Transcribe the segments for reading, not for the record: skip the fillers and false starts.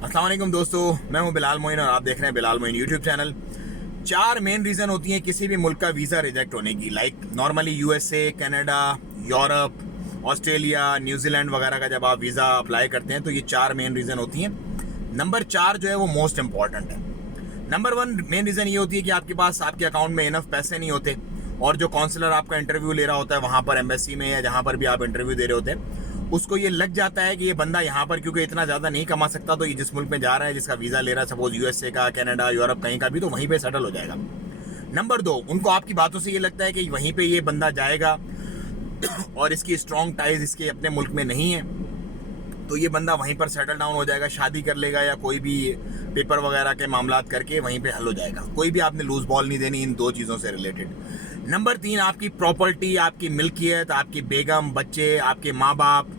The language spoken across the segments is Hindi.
अस्सलाम वालेकुम दोस्तों, मैं हूं बिलाल मोइन और आप देख रहे हैं Bilal Moin YouTube channel. 4 main reason होती हैं किसी भी मुल्क का वीज़ा रिजेक्ट होने की। Like normally USA, Canada, Europe, Australia, New Zealand वगैरह का जब आप वीज़ा अप्लाई करते हैं तो ये 4 मेन रीज़न होती हैं। नंबर 4 जो है वो मोस्ट इंपॉर्टेंट है। नंबर 1 मेन रीज़न ये होती है कि आपके पास आपके अकाउंट में इनफ पैसे नहीं होते और जो काउंसलर आपका इंटरव्यू ले रहा होता है वहाँ पर एम्बेसी में या जहाँ पर भी आप इंटरव्यू दे रहे होते हैं, उसको ये लग जाता है कि ये बंदा यहाँ पर क्योंकि इतना ज़्यादा नहीं कमा सकता, तो ये जिस मुल्क में जा रहा है, जिसका वीज़ा ले रहा है, सपोज यूएसए का, कनाडा, यूरोप कहीं का भी, तो वहीं पे सेटल हो जाएगा। नंबर 2, उनको आपकी बातों से ये लगता है कि वहीं पे ये बंदा जाएगा और इसकी स्ट्रॉन्ग टाइज इसके अपने मुल्क में नहीं है, तो ये बंदा वहीं पर सेटल डाउन हो जाएगा, शादी कर लेगा या कोई भी पेपर वगैरह के मामलात करके वहीं पे हल हो जाएगा। कोई भी आपने लूज बॉल नहीं देनी इन 2 चीज़ों से रिलेटेड। नंबर 3, आपकी प्रॉपर्टी, आपकी मिल्कियत, आपकी बेगम, बच्चे, आपके माँ बाप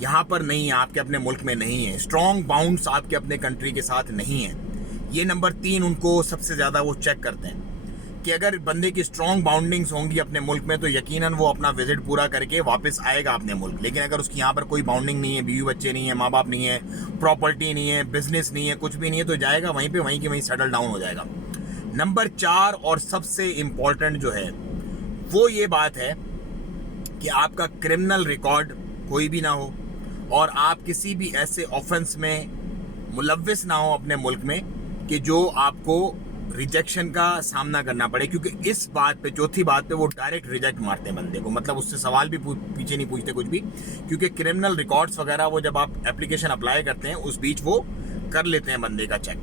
यहाँ पर नहीं है, आपके अपने मुल्क में नहीं है। स्ट्रॉन्ग बाउंड्स आपके अपने कंट्री के साथ नहीं है। ये नंबर 3 उनको सबसे ज़्यादा वो चेक करते हैं कि अगर बंदे की स्ट्रॉन्ग बाउंडिंग्स होंगी अपने मुल्क में तो यकीनन वो अपना विजिट पूरा करके वापस आएगा अपने मुल्क। लेकिन अगर उसकी यहाँ पर कोई बाउंडिंग नहीं है, बीवी बच्चे नहीं है, माँ बाप नहीं है, प्रॉपर्टी नहीं है, बिजनेस नहीं है, कुछ भी नहीं है, तो जाएगा वहीं पे, वहीं की वहीं सेटल डाउन हो जाएगा। नंबर 4 और सबसे इम्पॉर्टेंट जो है वो ये बात है कि आपका क्रिमिनल रिकॉर्ड कोई भी ना हो और आप किसी भी ऐसे ऑफेंस में मुलव्विस ना हो अपने मुल्क में कि जो आपको रिजेक्शन का सामना करना पड़े। क्योंकि इस बात पे, चौथी बात पे, वो डायरेक्ट रिजेक्ट मारते हैं बंदे को, मतलब उससे सवाल भी पीछे नहीं पूछते कुछ भी, क्योंकि क्रिमिनल रिकॉर्ड्स वगैरह वो जब आप एप्लीकेशन अप्लाई करते हैं उस बीच वो कर लेते हैं बंदे का चेक।